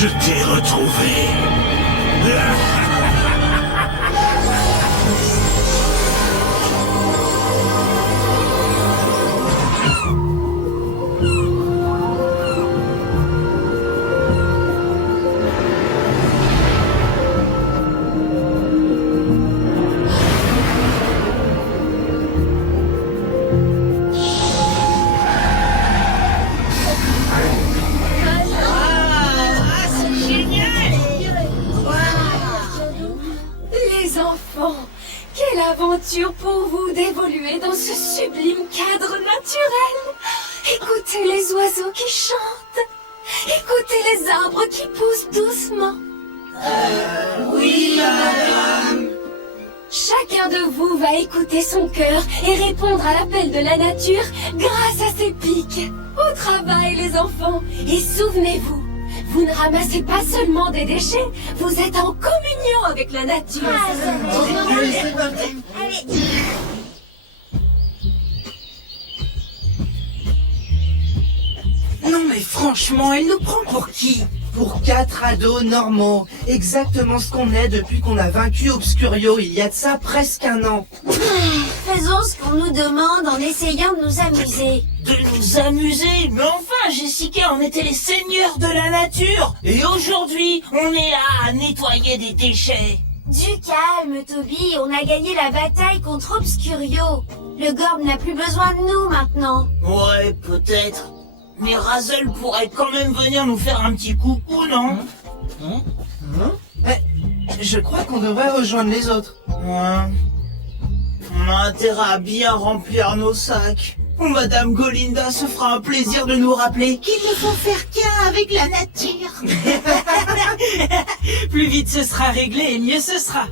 Je t'ai retrouvé. Les enfants, quelle aventure pour vous d'évoluer dans ce sublime cadre naturel. Écoutez les oiseaux qui chantent. Écoutez les arbres qui poussent doucement. Oui, madame. Chacun de vous va écouter son cœur et répondre à l'appel de la nature grâce à ses pics. Au travail, les enfants. Et souvenez-vous, vous ne ramassez pas seulement des déchets, vous êtes en communion avec la nature. Allez, c'est parti. Non mais franchement, elle nous prend pour qui? Pour 4 ados normaux, exactement ce qu'on est depuis qu'on a vaincu Obscurio il y a de ça presque un an. Faisons ce qu'on nous demande en essayant de nous amuser. De nous amuser? Mais enfin, Jessica, on était les seigneurs de la nature. Et aujourd'hui, on est là à nettoyer des déchets. Du calme, Toby, on a gagné la bataille contre Obscurio. Le Gorb n'a plus besoin de nous maintenant. Ouais, peut-être. Mais Razel pourrait quand même venir nous faire un petit coucou, non? Je crois qu'on devrait rejoindre les autres. Ouais. On a intérêt à bien remplir nos sacs. Madame Golinda se fera un plaisir de nous rappeler qu'il ne faut faire qu'un avec la nature. Plus vite ce sera réglé et mieux ce sera.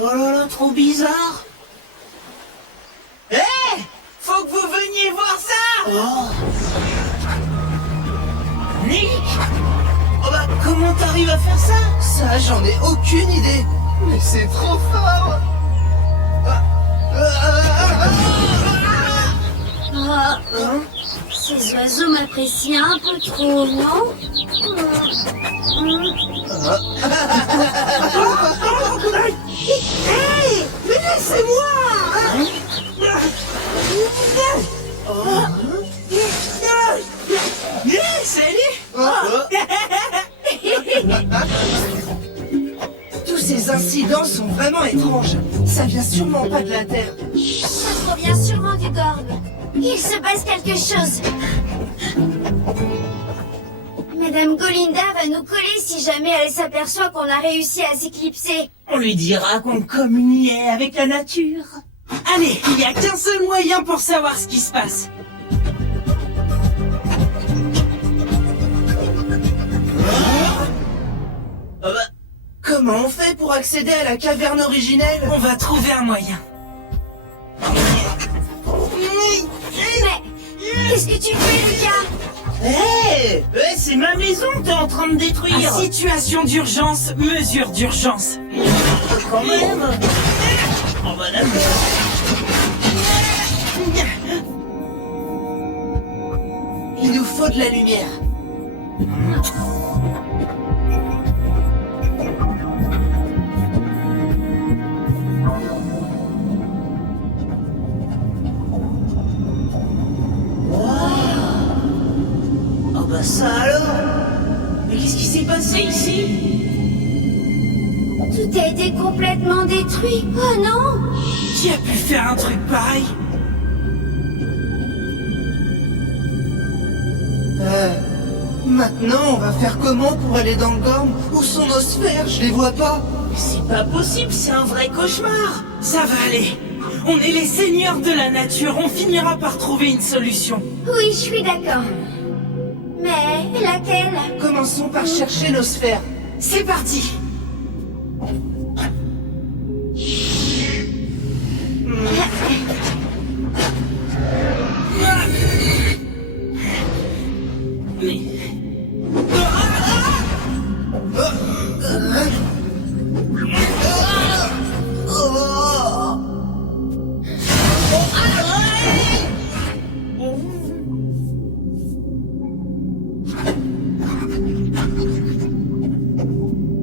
Oh là là, trop bizarre. Hé, faut que vous veniez voir ça. Oh. Nick. Oh bah, comment t'arrives à faire ça? Ça, j'en ai aucune idée. Mais c'est trop fort. Ces oiseaux m'apprécient un peu trop, non? Hey, mais laissez-moi. Salut. Tous ces incidents sont vraiment étranges. Ça vient sûrement pas de la Terre. Ça provient sûrement du Gorb. Il se passe quelque chose. Madame Golinda va nous coller si jamais elle s'aperçoit qu'on a réussi à s'éclipser. On lui dira qu'on communiait avec la nature. Allez, il n'y a qu'un seul moyen pour savoir ce qui se passe. Comment on fait pour accéder à la caverne originelle? On va trouver un moyen. Mais qu'est-ce que tu fais, Lucas? Hé, c'est ma maison que t'es en train de détruire. Situation d'urgence, mesure d'urgence. Quand même. Oh bah d'accord. Il nous faut de la lumière. Oh bah ça alors. Mais qu'est-ce qui s'est passé ici? Tout a été complètement détruit. Oh non! Qui a pu faire un truc pareil? Maintenant, on va faire comment pour aller dans le Gorm? Où sont nos sphères? Je les vois pas. Mais c'est pas possible, c'est un vrai cauchemar. Ça va aller. On est les seigneurs de la nature, on finira par trouver une solution. Oui, je suis d'accord. Mais laquelle? Commençons par chercher nos sphères. C'est parti.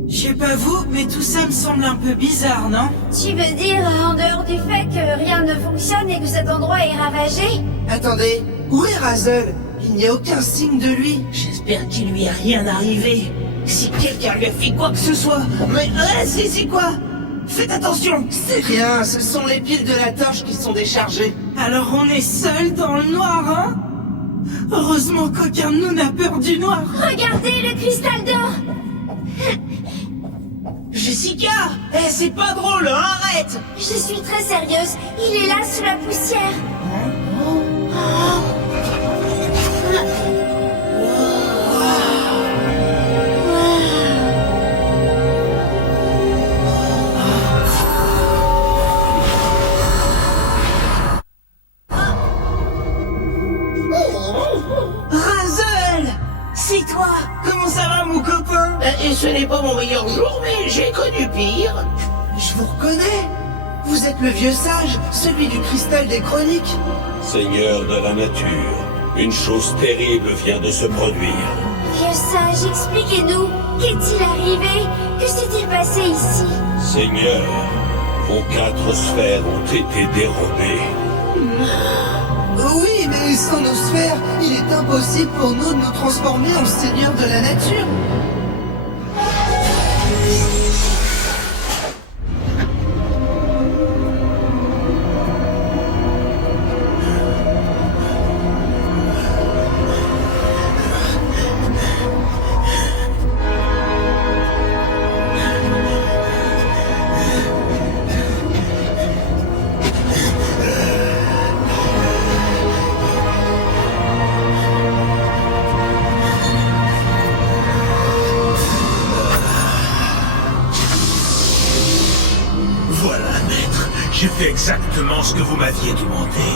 Je sais pas vous, mais tout ça me semble un peu bizarre, non? Tu veux dire, en dehors du fait que rien ne fonctionne et que cet endroit est ravagé? Attendez, où est Razel? Il n'y a aucun signe de lui. J'espère qu'il lui est rien arrivé. Si quelqu'un lui a fait quoi que ce soit. Mais c'est quoi? Faites attention. C'est rien, ce sont les piles de la torche qui sont déchargées. Alors on est seul dans le noir, hein? Heureusement qu'aucun de nous n'a peur du noir. Regardez le cristal d'or! Jessica, c'est pas drôle, hein, arrête. Je suis très sérieuse, il est là sous la poussière. Razel, c'est toi. Comment ça va, mon copain? Et ce n'est pas mon meilleur jour, mais j'ai connu pire. Je vous reconnais. Vous êtes le vieux sage, celui du cristal des chroniques. Seigneur de la nature, une chose terrible vient de se produire. Vieux sage, expliquez-nous, qu'est-il arrivé? Que s'est-il passé ici? Seigneur, vos 4 sphères ont été dérobées. Oui, mais sans nos sphères, il est impossible pour nous de nous transformer en seigneurs de la nature. Voilà, maître. J'ai fait exactement ce que vous m'aviez demandé.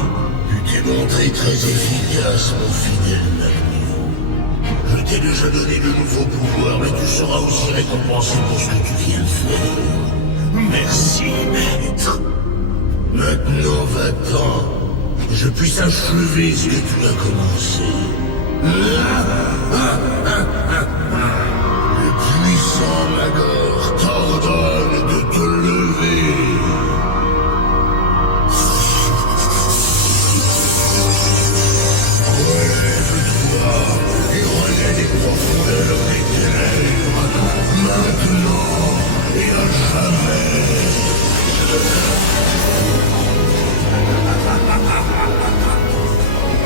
Tu t'es montré très efficace, mon fidèle Magno. Je t'ai déjà donné de nouveaux pouvoirs, mais tu seras aussi récompensé pour ce que tu viens de faire. Merci, maître. Maintenant, va-t'en. Que je puisse achever ce que tu as commencé. Le puissant Magor t'ordonne de te lever. Relève-toi et relève les profondeurs des ténèbres. Maintenant et à jamais.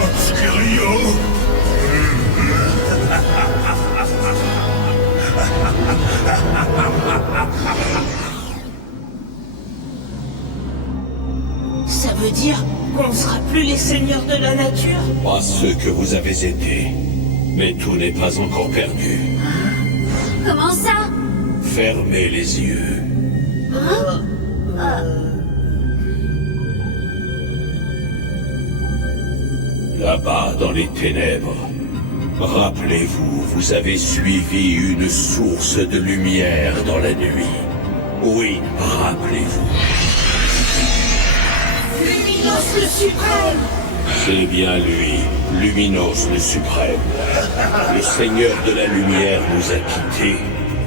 Obscurio. Ça veut dire qu'on ne sera plus les seigneurs de la nature? Pas ceux que vous avez été. Mais tout n'est pas encore perdu. Comment ça? Fermez les yeux. Là-bas, dans les ténèbres, rappelez-vous, vous avez suivi une source de lumière dans la nuit. Oui, rappelez-vous. Luminos le suprême! C'est bien lui, Luminos le Suprême. Le Seigneur de la Lumière nous a quittés,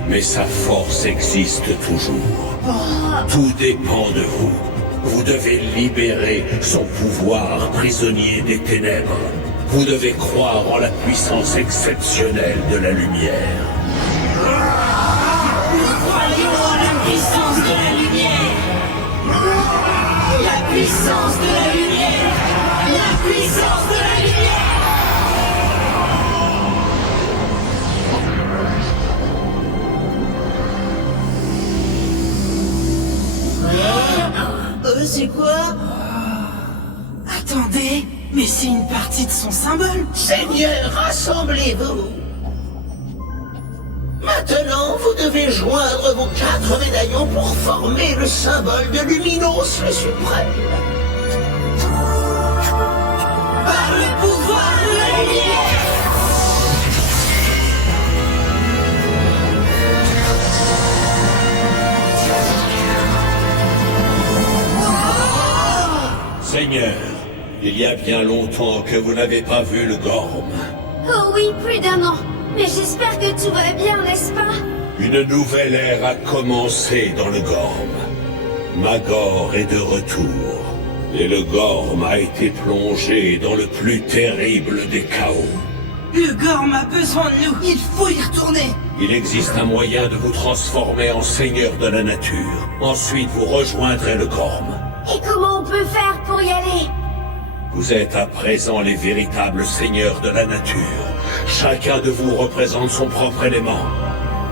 mais sa force existe toujours. Tout dépend de vous. Vous devez libérer son pouvoir prisonnier des ténèbres. Vous devez croire en la puissance exceptionnelle de la lumière. Croyons en la puissance de la lumière. La puissance de la lumière. La puissance de la lumière. C'est quoi? Attendez, mais c'est une partie de son symbole. Seigneur, rassemblez-vous. Maintenant, vous devez joindre vos 4 médaillons pour former le symbole de Luminos le Suprême. Par le pouvoir de la lumière. Seigneur, il y a bien longtemps que vous n'avez pas vu le Gorm. Oh oui, plus d'un an. Mais j'espère que tout va bien, n'est-ce pas? Une nouvelle ère a commencé dans le Gorm. Magor est de retour. Et le Gorm a été plongé dans le plus terrible des chaos. Le Gorm a besoin de nous. Il faut y retourner. Il existe un moyen de vous transformer en seigneur de la nature. Ensuite, vous rejoindrez le Gorm. Et comment on peut faire pour y aller? Vous êtes à présent les véritables seigneurs de la nature. Chacun de vous représente son propre élément.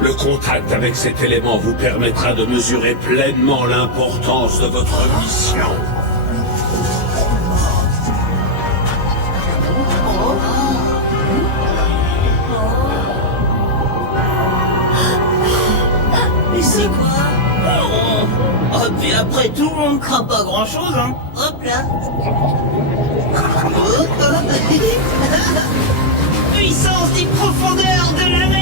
Le contact avec cet élément vous permettra de mesurer pleinement l'importance de votre mission. Mais c'est quoi? Oh, puis après tout, on ne craint pas grand-chose, hein. Hop là. Puissance des profondeurs de la mer.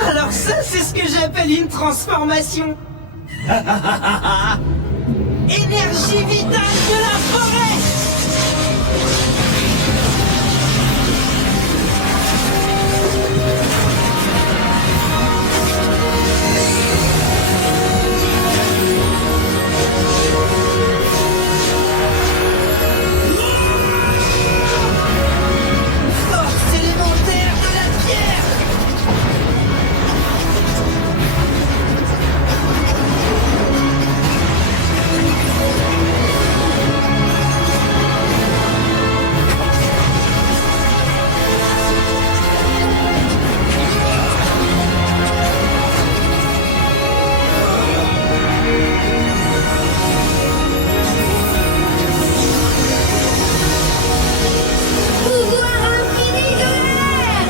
Alors ça, c'est ce que j'appelle une transformation. Énergie vitale de la forêt. Force élémentaire de la pierre. Pouvoir infini de l'air!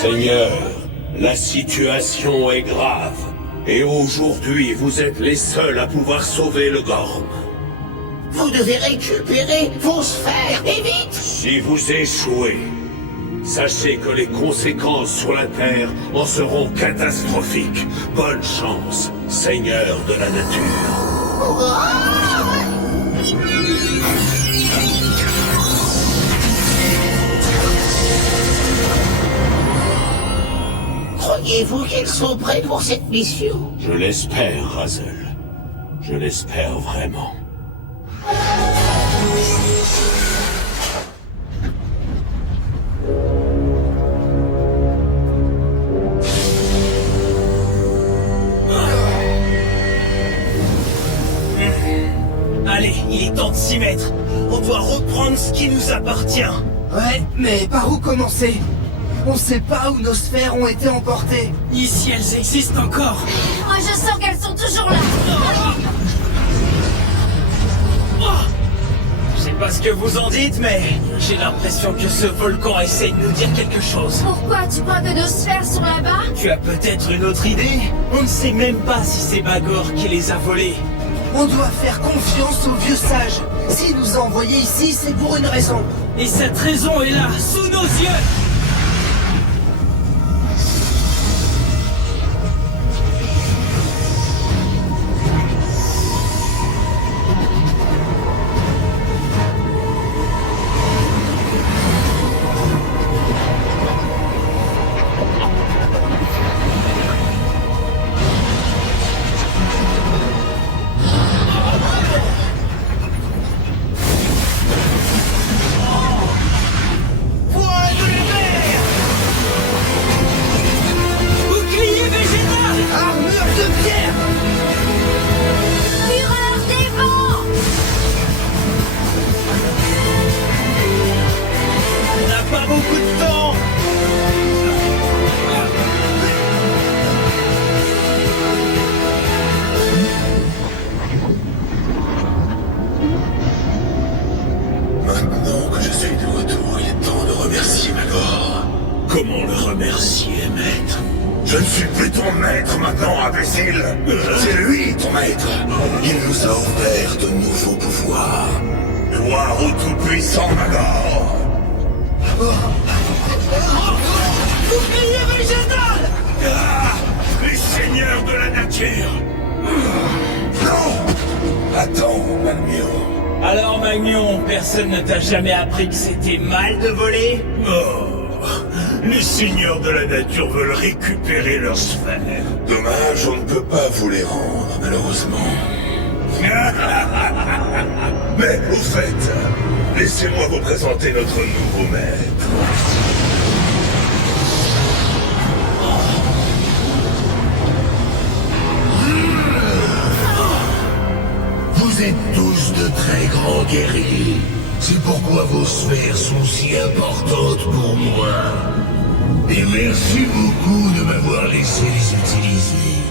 Seigneur, la situation est grave. Et aujourd'hui, vous êtes les seuls à pouvoir sauver le Gorm. Vous devez récupérer vos sphères, et vite! Si vous échouez, sachez que les conséquences sur la Terre en seront catastrophiques. Bonne chance, Seigneur de la nature. Croyez-vous qu'ils sont prêts pour cette mission? Je l'espère, Razel. Je l'espère vraiment. Allez, il est temps de s'y mettre. On doit reprendre ce qui nous appartient. Ouais, mais par où commencer? On sait pas où nos sphères ont été emportées. Ni si elles existent encore. Moi, je sens qu'elles sont toujours là. Je sais pas ce que vous en dites, mais j'ai l'impression que ce volcan essaye de nous dire quelque chose. Pourquoi? Tu crois que nos sphères sont là-bas? Tu as peut-être une autre idée? On ne sait même pas si c'est Magor qui les a volés. On doit faire confiance au vieux sage. S'il nous a envoyés ici, c'est pour une raison. Et cette raison est là, sous nos yeux. Point de Je ne suis plus ton maître maintenant, imbécile. C'est lui ton maître. Il nous a offert de nouveaux pouvoirs. Gloire au Tout-Puissant Magor. Bouclier végétal! Les seigneurs de la nature. Non. Attends, Magnion. Alors Magnon, personne ne t'a jamais appris que c'était mal de voler? Oh. Les seigneurs de la nature veulent récupérer leur sphère. Dommage, on ne peut pas vous les rendre, malheureusement. Mais, au fait, laissez-moi vous présenter notre nouveau maître. Vous êtes tous de très grands guerriers. C'est pourquoi vos sphères sont si importantes pour moi. Et merci beaucoup de m'avoir laissé les utiliser.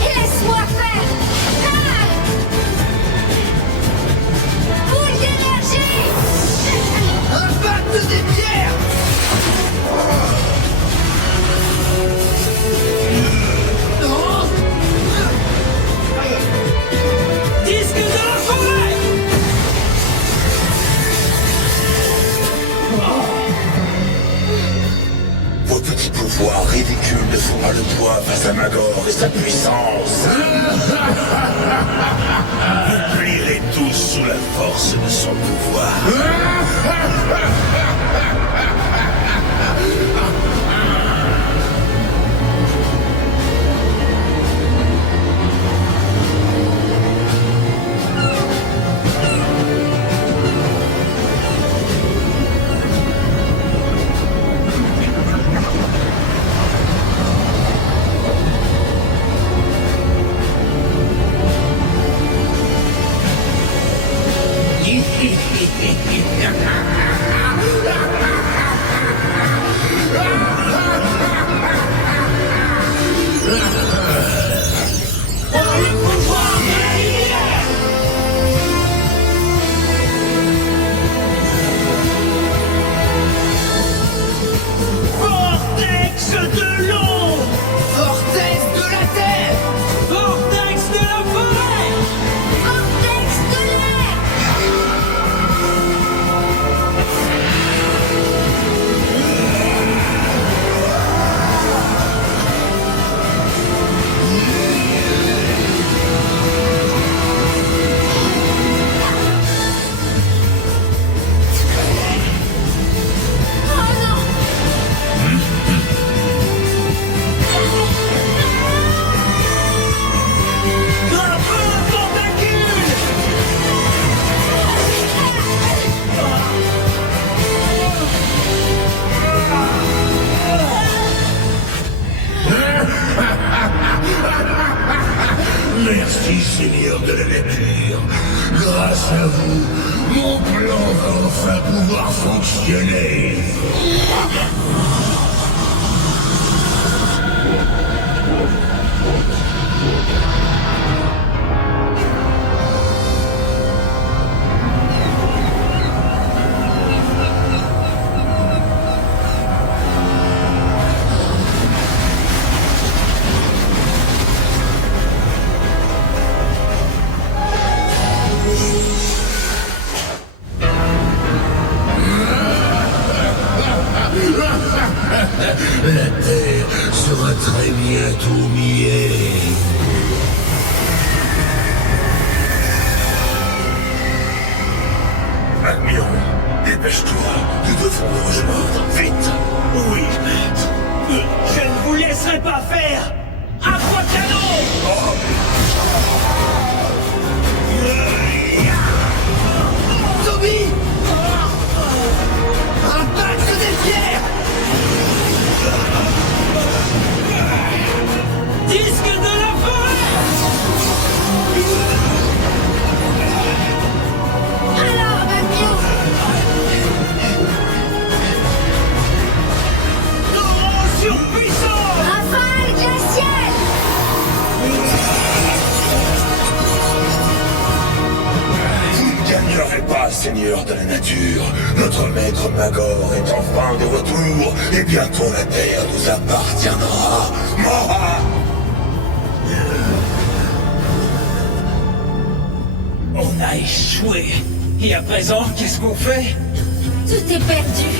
Laisse-moi faire. Boule d'énergie. Impact des pierres. Disque de la forêt! Vos petits pouvoirs ridicules ne font pas le poids face à Magor et sa puissance. Vous plierez tous sous la force de son pouvoir. Vortex de l'eau! Vortex de la terre. Vortex de la forêt! Vortex de l'air. Oh non. Grimpeur tentacule! Merci, Seigneur de la nature. Grâce à vous, mon plan va enfin pouvoir fonctionner. La terre sera très bientôt mienne. Magnion, dépêche-toi, nous devons le rejoindre, vite. Oui, maître. Je ne vous laisserai pas faire! Aquacanon! Toby. Impact des pierres. seigneur de la nature, notre maître Magor est enfin de retour, et bientôt la terre nous appartiendra. On a échoué. Et à présent, qu'est-ce qu'on fait? Tout est perdu.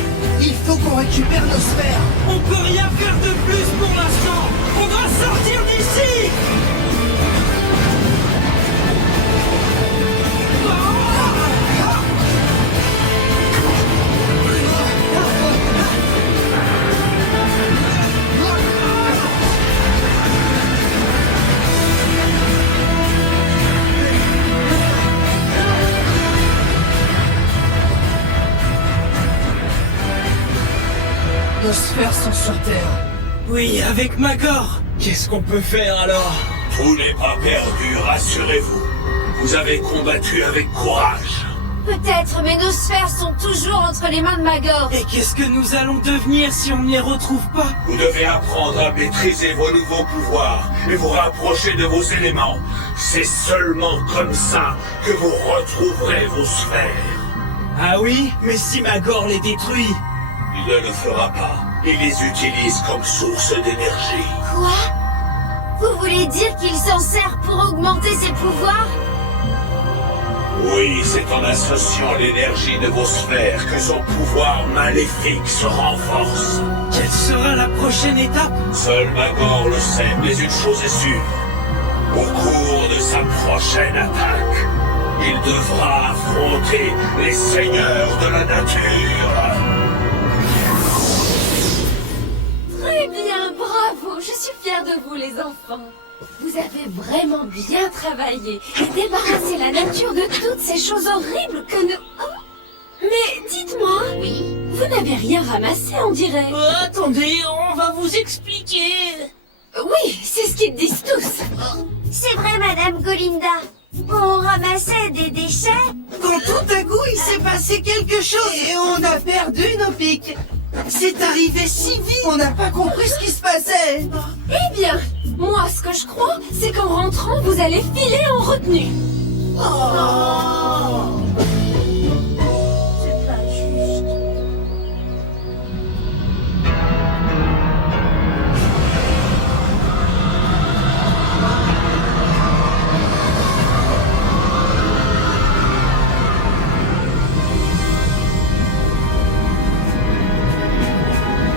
Il faut qu'on récupère nos sphères. On peut rien faire de plus pour l'instant. On doit sortir d'ici. Nos sphères sont sur Terre. Oui, avec Magor. Qu'est-ce qu'on peut faire alors? Tout n'est pas perdu, rassurez-vous. Vous avez combattu avec courage. Peut-être, mais nos sphères sont toujours entre les mains de Magor. Et qu'est-ce que nous allons devenir si on ne les retrouve pas? Vous devez apprendre à maîtriser vos nouveaux pouvoirs et vous rapprocher de vos éléments. C'est seulement comme ça que vous retrouverez vos sphères. Ah oui? Mais si Magor les détruit? Il ne le fera pas. Il les utilise comme source d'énergie. Quoi? Vous voulez dire qu'il s'en sert pour augmenter ses pouvoirs? Oui, c'est en associant l'énergie de vos sphères que son pouvoir maléfique se renforce. Quelle sera la prochaine étape? Seul Magor le sait, mais une chose est sûre. Au cours de sa prochaine attaque, il devra affronter les seigneurs de la nature. Très bien, bravo. Je suis fière de vous, les enfants. Vous avez vraiment bien travaillé et débarrassé la nature de toutes ces choses horribles que nous... Oh. Mais dites-moi, vous n'avez rien ramassé, on dirait. Attendez, on va vous expliquer. Oui, c'est ce qu'ils disent tous. C'est vrai, Madame Golinda. On ramassait des déchets. Quand tout à coup, il s'est passé quelque chose et on a perdu nos pics. C'est arrivé si vite, on n'a pas compris ce qui se passait. Eh bien, moi, ce que je crois, c'est qu'en rentrant, vous allez filer en retenue. C'est pas juste.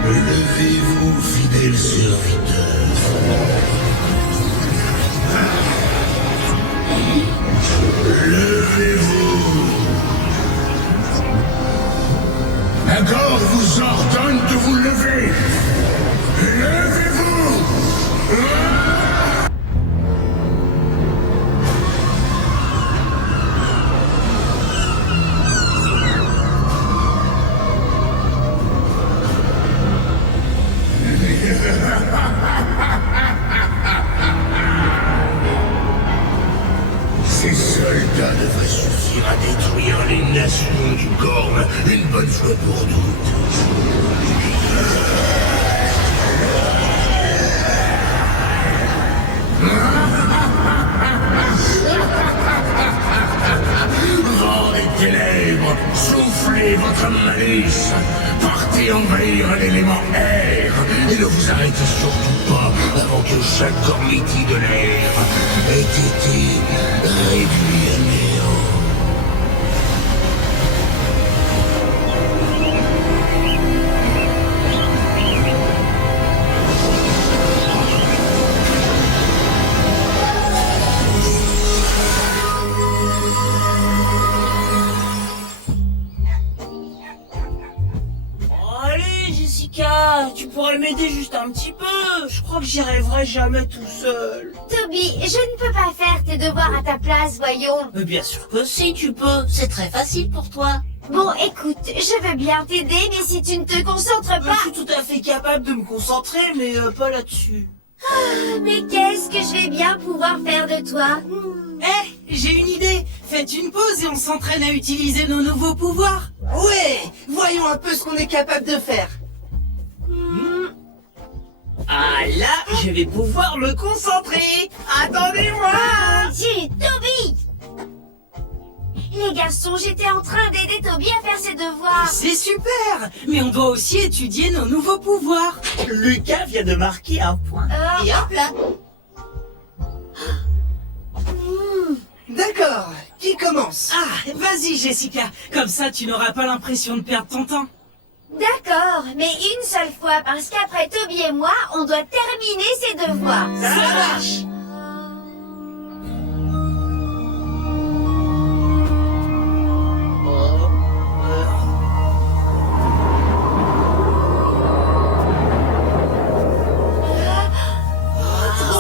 Levez-vous, fidèles serviteurs. Levez-vous. Magor vous ordonne de vous lever. Levez-vous. Ces soldats devraient suffire à détruire les nations du Gorm une bonne fois pour toutes. Vent des ténèbres, soufflez votre malice. Partez envahir l'élément air et ne vous arrêtez surtout pas avant que chaque cormitie de l'air ait été réduit à néant. Oh, allez, Jessica, tu pourrais m'aider juste un petit peu. Je crois que j'y arriverai jamais tout seul. Toby, je ne peux pas faire tes devoirs à ta place, voyons. Mais bien sûr que si, tu peux. C'est très facile pour toi. Bon, écoute, je veux bien t'aider, mais si tu ne te concentres Je pas... suis tout à fait capable de me concentrer, mais pas là-dessus. Mais qu'est-ce que je vais bien pouvoir faire de toi? Eh, j'ai une idée. Faites une pause et on s'entraîne à utiliser nos nouveaux pouvoirs. Ouais, voyons un peu ce qu'on est capable de faire. Ah là, je vais pouvoir me concentrer. Attendez-moi. Dieu, Toby! Les garçons, j'étais en train d'aider Toby à faire ses devoirs. C'est super. Mais on doit aussi étudier nos nouveaux pouvoirs. Lucas vient de marquer un point. Et hop là. D'accord, qui commence? Ah, vas-y Jessica. Comme ça, tu n'auras pas l'impression de perdre ton temps. D'accord, mais une seule fois, parce qu'après Toby et moi, on doit terminer ses devoirs. Ça marche.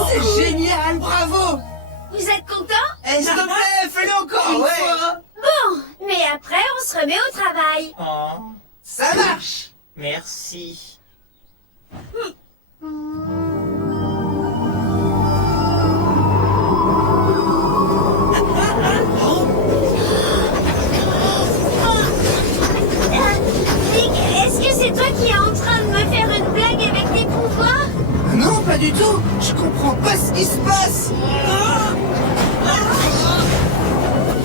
C'est génial, bravo! Vous êtes contents? S'il te plaît, fais-le encore une fois! Bon, mais après, on se remet au travail. Oh, Ça marche! merci. Nick, est-ce que c'est toi qui es en train de me faire une blague avec tes pouvoirs? Non, pas du tout! Je comprends pas ce qui se passe!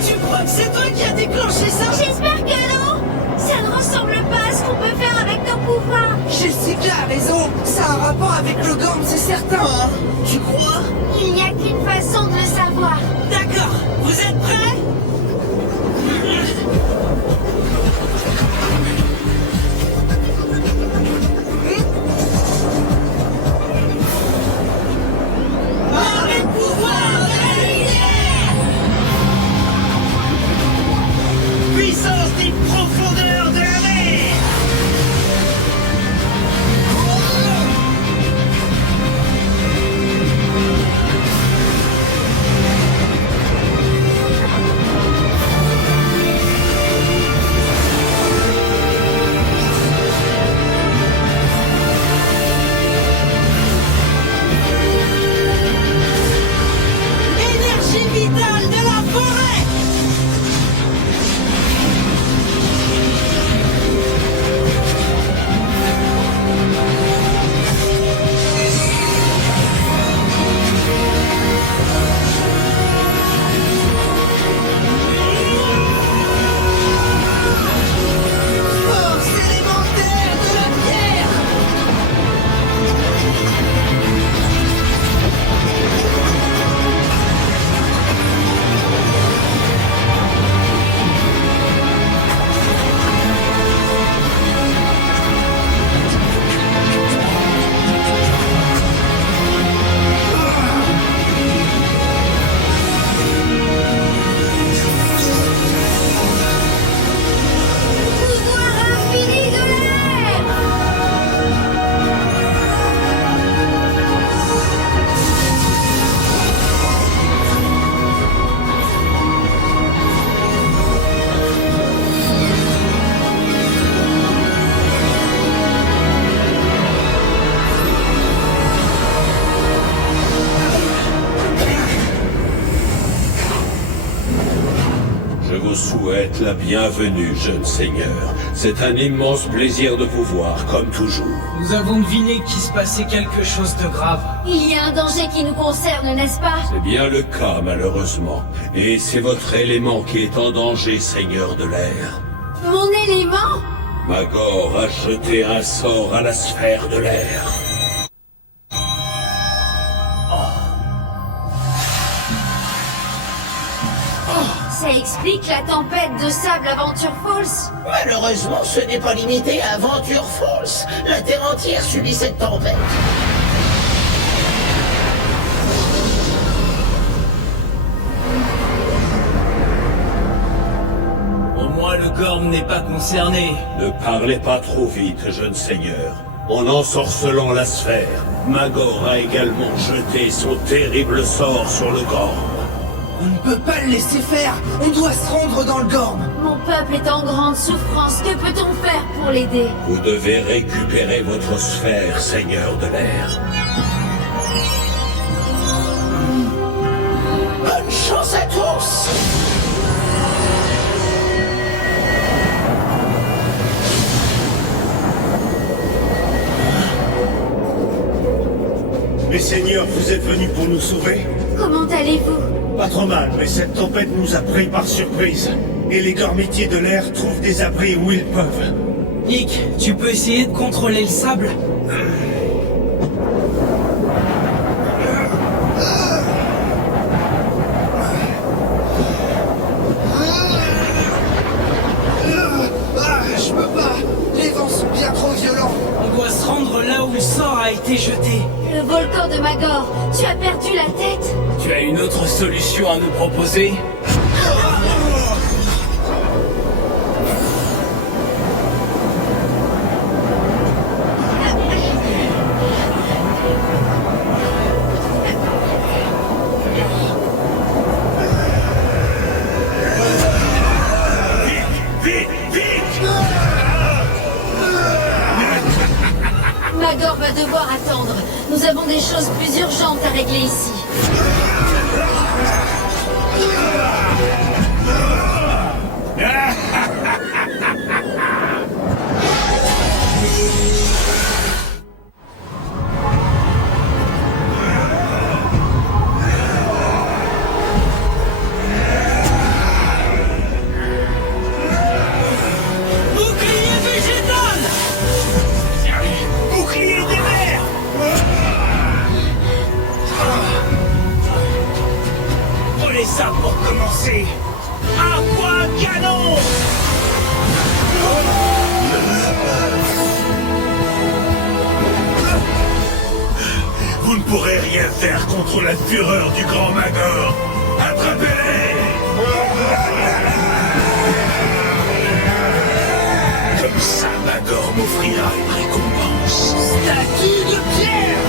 Tu crois que c'est toi qui as déclenché ça? J'espère que non! Ça ne ressemble pas à ce qu'on peut faire avec nos pouvoirs. Jessica a raison! Ça a un rapport avec le Gorm, c'est certain! Tu crois? Il n'y a qu'une façon de le savoir. D'accord. Vous êtes prêts? Puissance des profondeurs de la mer. Énergie vitale de la forêt. Force élémentaire de la pierre! Pouvoir infini de l'air. Je vous souhaite la bienvenue, jeune seigneur. C'est un immense plaisir de vous voir, comme toujours. Nous avons deviné qu'il se passait quelque chose de grave. Il y a un danger qui nous concerne, n'est-ce pas? C'est bien le cas, malheureusement. Et c'est votre élément qui est en danger, seigneur de l'air. Mon élément? Magor a jeté un sort à la sphère de l'air. Ça explique la tempête de sable Aventure Falls. Malheureusement, ce n'est pas limité à Aventure Falls. La Terre entière subit cette tempête. Au moins le Gorm n'est pas concerné. Ne parlez pas trop vite, jeune seigneur. En ensorcelant la sphère, Magor a également jeté son terrible sort sur le Gorm. On ne peut pas le laisser faire! On doit se rendre dans le Gorm! Mon peuple est en grande souffrance. Que peut-on faire pour l'aider? Vous devez récupérer votre sphère, seigneur de l'air. Bonne chance à tous! Mais Seigneur, vous êtes venus pour nous sauver? Comment allez-vous? Pas trop mal, mais cette tempête nous a pris par surprise. et les gormitiers de l'air trouvent des abris où ils peuvent. Nick, tu peux essayer de contrôler le sable? Je peux pas. Les vents sont bien trop violents. On doit se rendre là où le sort a été jeté. Le volcan de Magor, tu as perdu la tête? Tu as une autre solution à nous proposer? Magor va devoir attendre. Nous avons des choses plus urgentes à régler ici. Bouclier végétal! Bouclier des mers! Prenez ça pour commencer! Aqua canon! Vous ne pourrez rien faire contre la fureur du grand Magor. Attrapez-les! Comme ça, Magor m'offrira une récompense. Statue de pierre.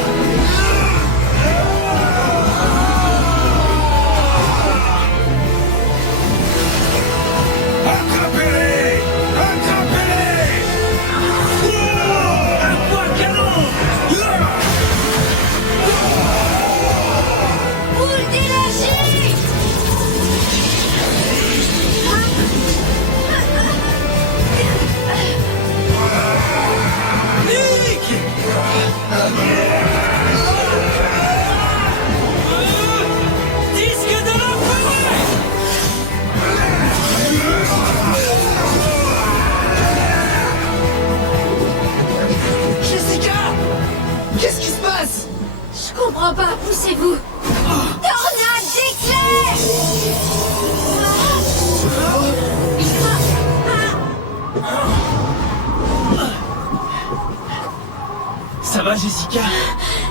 Attrapez-les! Attrapez-les! Aqua canon! Boule d'énergie! Nick! Disque de la forêt! Jessica! Qu'est-ce qui se passe? Je comprends pas, poussez-vous! Tornade d'éclair! Ça va, Jessica?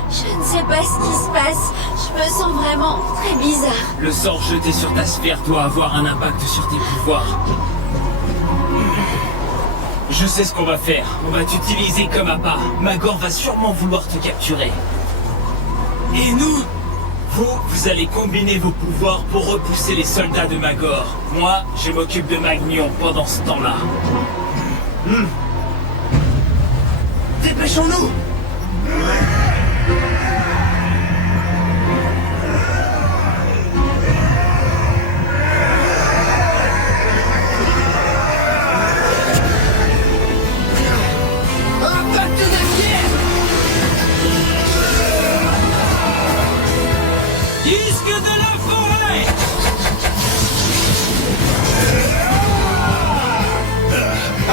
Je ne sais pas ce qui se passe. Je me sens vraiment très bizarre. Le sort jeté sur ta sphère doit avoir un impact sur tes pouvoirs. Je sais ce qu'on va faire. On va t'utiliser comme appât. Magor va sûrement vouloir te capturer. Et nous? Vous allez combiner vos pouvoirs pour repousser les soldats de Magor. Moi, je m'occupe de Magnion pendant ce temps-là. Dépêchons-nous! Impact de pierre! Disque de la forêt!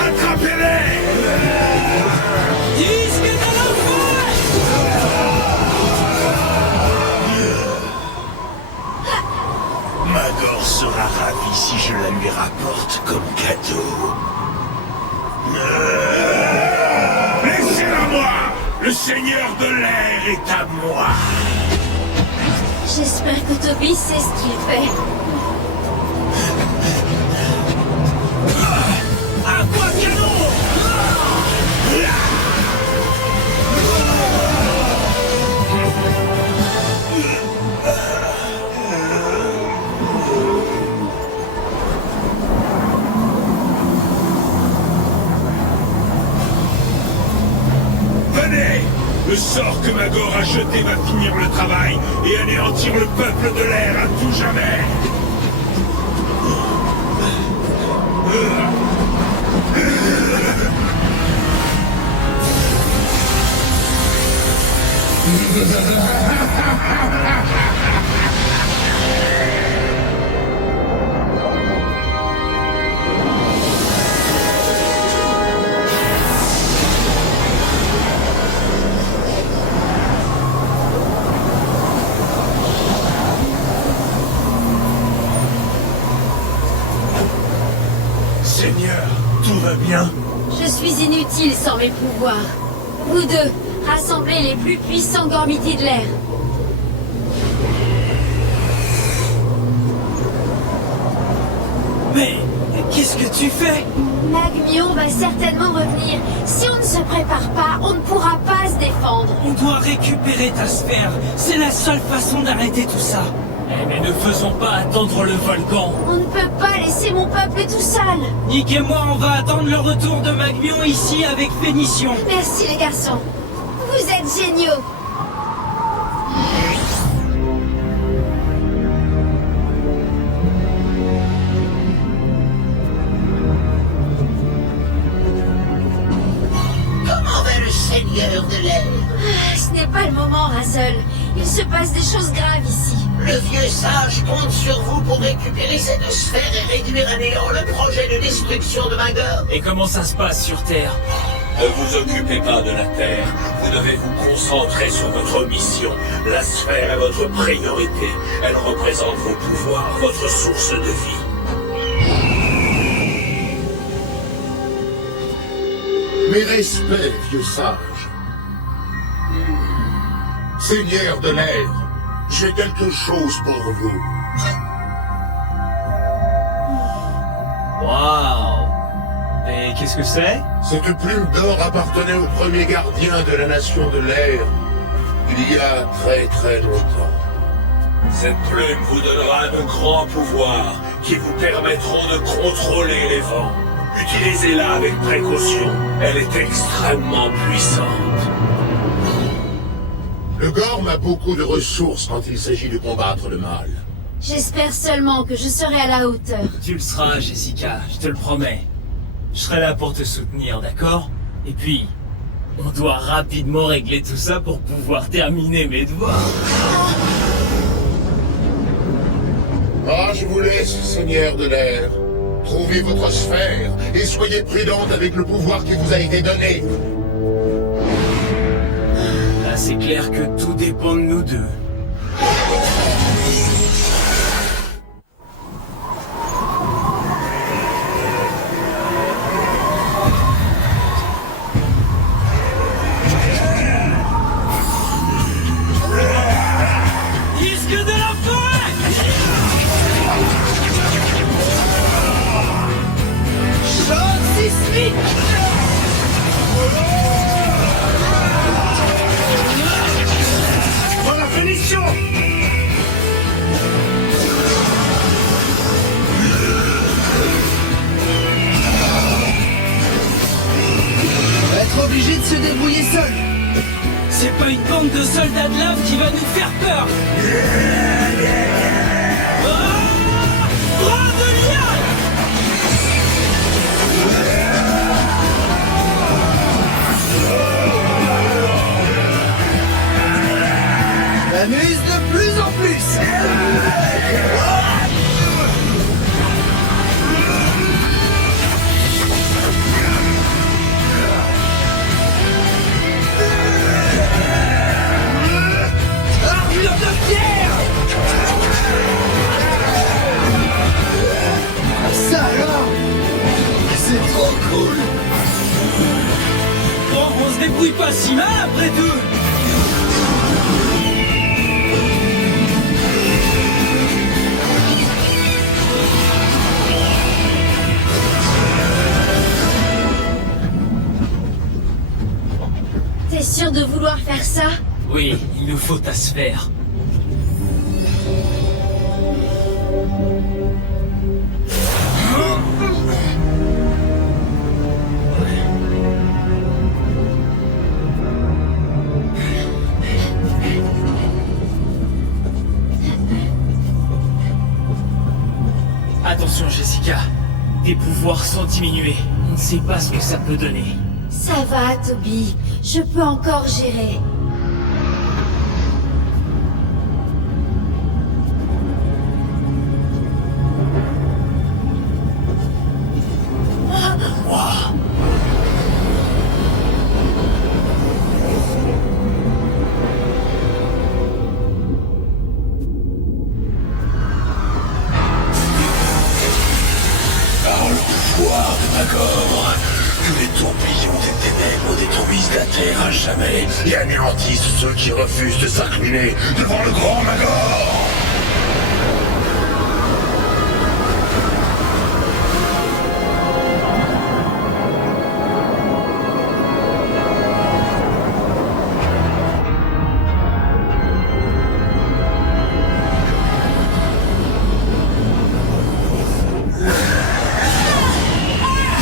Attrapez-les! Disque de la forêt! Magor sera ravi si je la lui rapporte comme cadeau. Laissez-la moi! Le seigneur de l'air est à moi! J'espère que Toby sait ce qu'il fait. Aqua canon! Venez! Le sort que Magor a jeté va finir le travail et anéantir le peuple de l'air à tout jamais! bien? Je suis inutile sans mes pouvoirs. Vous deux, rassemblez les plus puissants Gormiti de l'air. Mais qu'est-ce que tu fais? Magmion va certainement revenir. Si on ne se prépare pas, on ne pourra pas se défendre. On doit récupérer ta sphère. C'est la seule façon d'arrêter tout ça. Eh mais ne faisons pas attendre le volcan. On ne peut pas laisser mon peuple tout seul. Nick et moi, on va attendre le retour de Magmion ici avec Phénition. Merci les garçons. Vous êtes géniaux. Comment va le seigneur de l'air? Ce n'est pas le moment, Russell. Il se passe des choses graves ici. Le vieux sage compte sur vous pour récupérer cette sphère et réduire à néant le projet de destruction de Magor. Et comment ça se passe sur Terre? Ne vous occupez pas de la Terre. Vous devez vous concentrer sur votre mission. La sphère est votre priorité. Elle représente vos pouvoirs, votre source de vie. Mes respects, vieux sage. Seigneur de l'air, j'ai quelque chose pour vous. Waouh! Et qu'est-ce que c'est? Cette plume d'or appartenait au premier gardien de la nation de l'air, il y a très très longtemps. Cette plume vous donnera de grands pouvoirs qui vous permettront de contrôler les vents. Utilisez-la avec précaution. Elle est extrêmement puissante. Le Gorm a beaucoup de ressources quand il s'agit de combattre le mal. J'espère seulement que je serai à la hauteur. Tu le seras, Jessica, je te le promets. Je serai là pour te soutenir, d'accord? Et puis, on doit rapidement régler tout ça pour pouvoir terminer mes devoirs. Ah, je vous laisse, Seigneur de l'air. Trouvez votre sphère et soyez prudente avec le pouvoir qui vous a été donné. Là, c'est clair que tout dépend de nous deux. Disque de la forêt! Choc sismique. Dans la punition! On va être obligé de se débrouiller seul. C'est pas une bande de soldats de lave qui va nous faire peur! Ah! Bras de liane! M'amuse de plus en plus. Armure de pierre! Ça alors, c'est trop cool. Bon, on se débrouille pas si mal après tout! T'es sûr de vouloir faire ça? Oui, il nous faut ta sphère. Attention, Jessica. Tes pouvoirs sont diminués. On ne sait pas ce que ça peut donner. Ça va, Toby. Je peux encore gérer. Par le pouvoir de Magor, terre à jamais et anéantissent ceux qui refusent de s'incliner devant le grand Magor.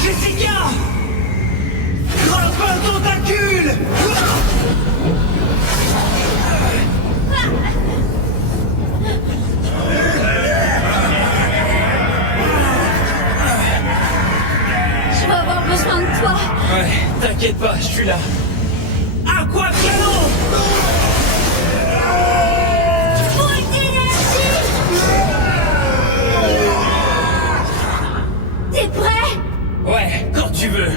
Jessica! Grimpe un tentacule! Je vais avoir besoin de toi. Ouais, t'inquiète pas, je suis là. Aqua canon! Full d'énergie. T'es prêt? Ouais, quand tu veux.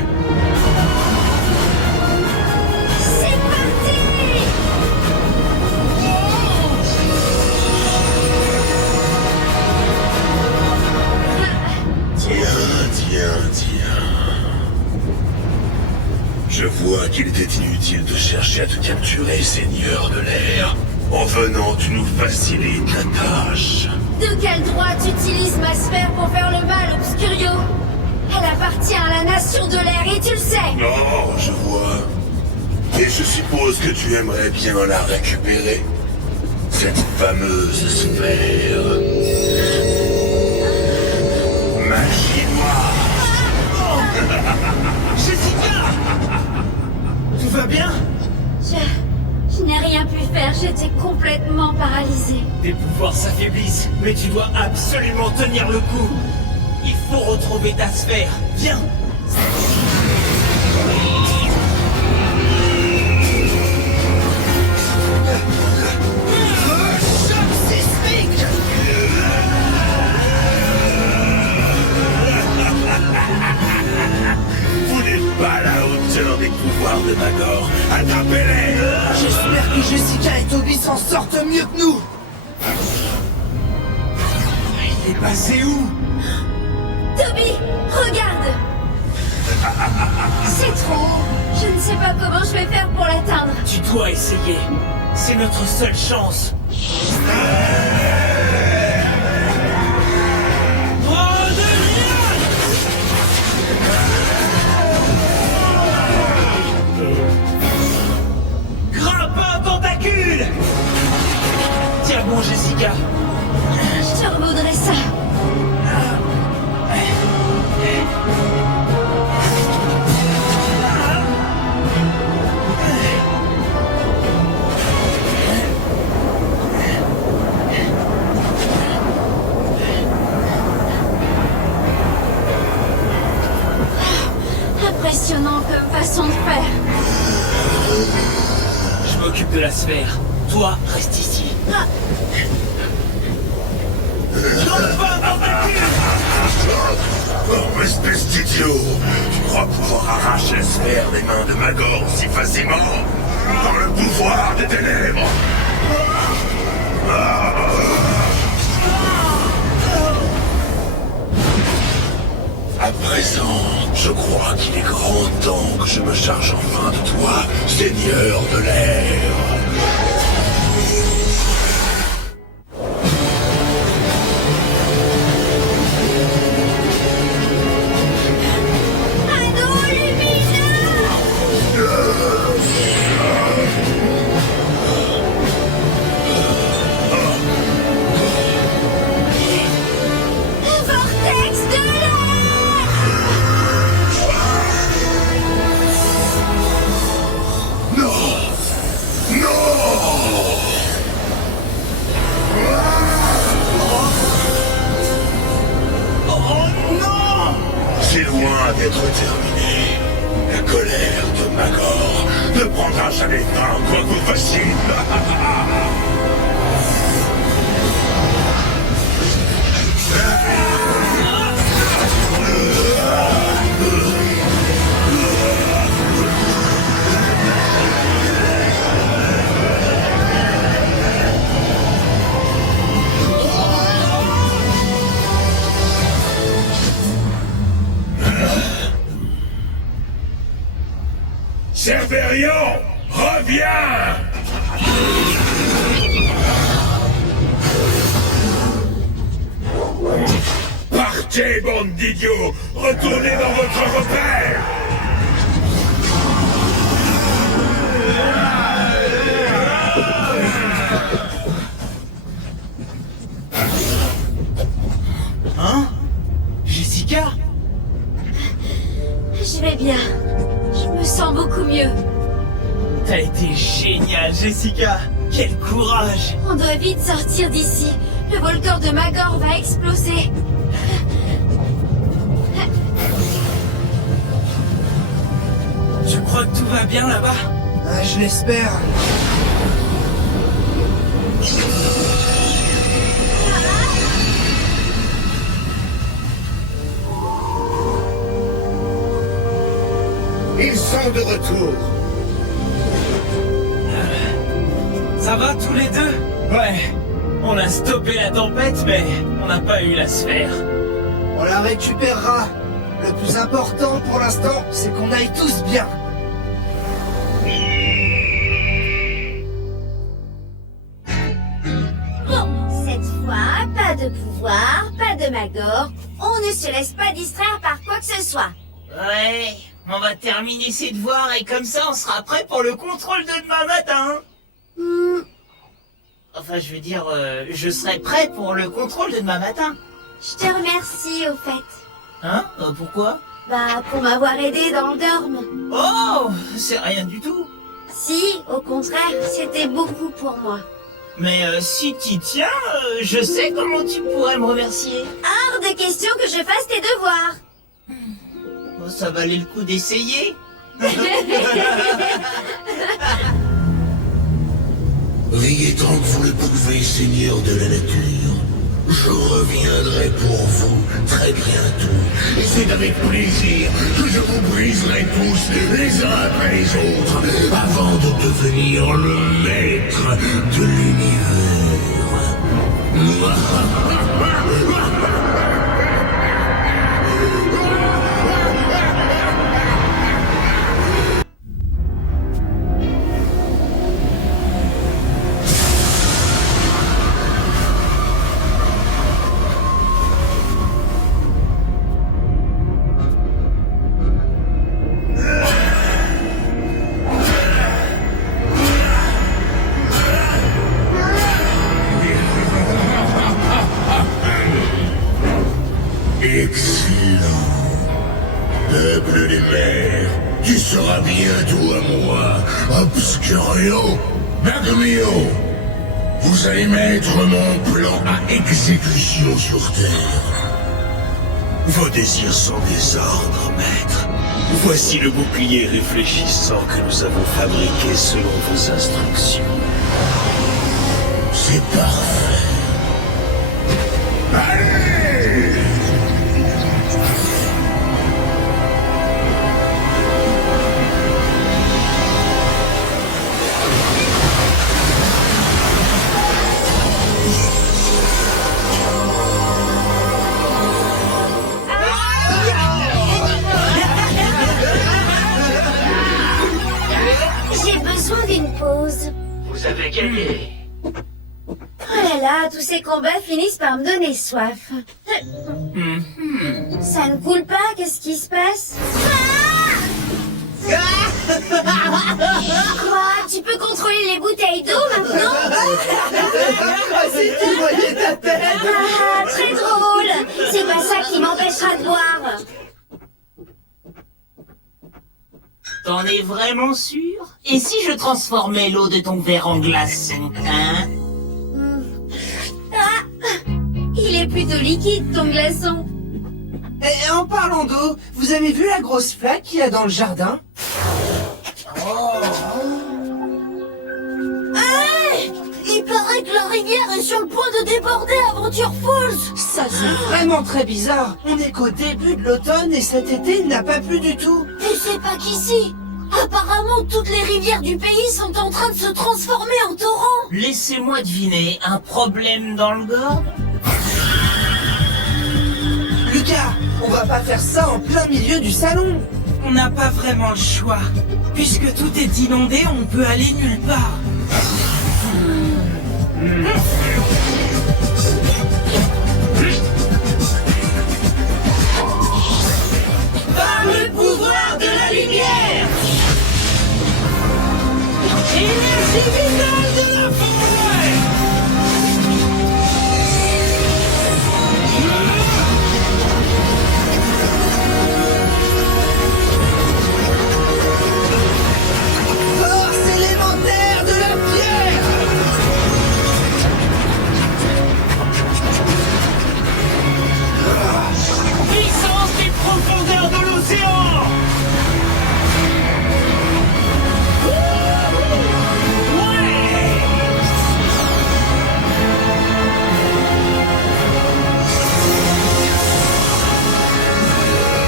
C'est parti. Tiens. Je vois qu'il était inutile de chercher à te capturer, Seigneur de l'air. En venant, tu nous facilites la tâche. De quel droit tu utilises ma sphère pour faire le mal, Obscurio? Elle appartient à la nation de l'air et tu le sais. Oh, je vois. Et je suppose que tu aimerais bien la récupérer. Cette fameuse sphère. Magie noire. Jessica! Tout va bien? Je n'ai rien pu faire, j'étais complètement paralysée. Tes pouvoirs s'affaiblissent, mais tu dois absolument tenir le coup. Il faut retrouver ta sphère. Viens! Choc sismique! Vous n'êtes pas à la hauteur des pouvoirs de Magor. Attrapez-les! J'espère que Jessica et Toby s'en sortent mieux que nous. Il est passé où? Toby, regarde. C'est trop haut. Je ne sais pas comment je vais faire pour l'atteindre. Tu dois essayer. C'est notre seule chance. Grimpe un tentacule! Tiens bon, Jessica. Je te revaudrai ça. Impressionnant comme façon de faire. Je m'occupe de la sphère. Toi, reste ici. Ah, Oh, espèce d'idiot! Tu crois pouvoir arracher la sphère des mains de Magor si facilement? Dans le pouvoir des ténèbres! À présent, je crois qu'il est grand temps que je me charge enfin de toi, Seigneur de l'air! anneau lumineux! Vortex de l'air! Non! Non! Oh non! C'est loin d'être terminé. La colère de Magor ne prendra jamais fin, quoi que vous fassiez. Cerbérion, reviens! Partez, bande d'idiots! Retournez dans votre repère! Hein? Jessica? Je vais bien. Je me sens beaucoup mieux. T'as été génial, Jessica! Quel courage! On doit vite sortir d'ici. Le volcan de Magor va exploser. Tu crois que tout va bien là-bas? Ah, je l'espère. Ils sont de retour. Ça va tous les deux? Ouais. On a stoppé la tempête, mais on n'a pas eu la sphère. On la récupérera. Le plus important pour l'instant, c'est qu'on aille tous bien. Bon, cette fois, pas de pouvoir, pas de Magor. On ne se laisse pas distraire par quoi que ce soit. Ouais, on va terminer ces devoirs et comme ça on sera prêt pour le contrôle de demain matin. Enfin, je veux dire, je serai prêt pour le contrôle de demain matin. Je te remercie, au fait. Hein? Pourquoi? Bah, pour m'avoir aidé dans le dorme. Oh, c'est rien du tout. Si, au contraire, c'était beaucoup pour moi. Mais si t'y tiens, je sais comment tu pourrais me remercier. Hors de question que je fasse tes devoirs. Oh, ça valait le coup d'essayer. Veillez tant que vous le pouvez, Seigneur de la nature. Je reviendrai pour vous très bientôt. Et c'est avec plaisir que je vous briserai tous les uns après les autres avant de devenir le maître de l'univers. Excellent. Peuple des mers, tu seras bientôt à moi. Obscurio, Magmio, vous allez mettre mon plan à exécution sur Terre. Vos désirs sont des ordres, maître. Voici le bouclier réfléchissant que nous avons fabriqué selon vos instructions. C'est parfait. Allez! J'ai besoin d'une pause. Vous avez gagné. Oh là là, tous ces combats finissent par me donner soif. Ça ne coule pas, qu'est-ce qui se passe? Quoi? Tu peux contrôler les bouteilles d'eau maintenant? Si tu voyais ta tête. Ah, très drôle. C'est pas ça qui m'empêchera de boire. T'en es vraiment sûr? Et si je transformais l'eau de ton verre en glaçon, hein? Ah, il est plutôt liquide, ton glaçon. Et en parlant d'eau, vous avez vu la grosse flaque qu'il y a dans le jardin? Il paraît que la rivière est sur le point de déborder à Aventure Falls. Ça, c'est vraiment très bizarre. On est qu'au début de l'automne et cet été, il n'a pas plu du tout. Et c'est pas qu'ici. Apparemment, toutes les rivières du pays sont en train de se transformer en torrents. Laissez-moi deviner, un problème dans le Gord? Lucas, on va pas faire ça en plein milieu du salon. On n'a pas vraiment le choix. Puisque tout est inondé, on peut aller nulle part. Par le pouvoir de la lumière, énergie vitale de la forêt, force élémentaire de la pierre, puissance des profondeurs de l'océan.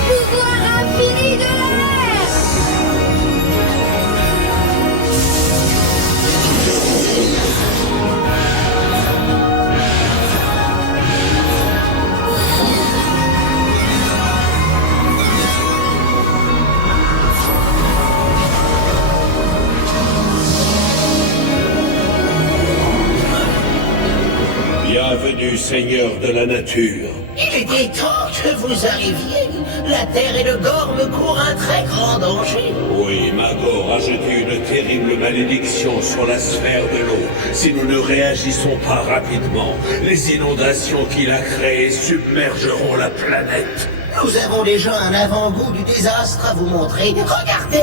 Pouvoir infini de l'air! Bienvenue, Seigneur de la Nature. Il était temps que vous arriviez. La Terre et le Gorme courent un très grand danger. Oui, Magor a jeté une terrible malédiction sur la sphère de l'eau. Si nous ne réagissons pas rapidement, les inondations qu'il a créées submergeront la planète. Nous avons déjà un avant-goût du désastre à vous montrer. Regardez!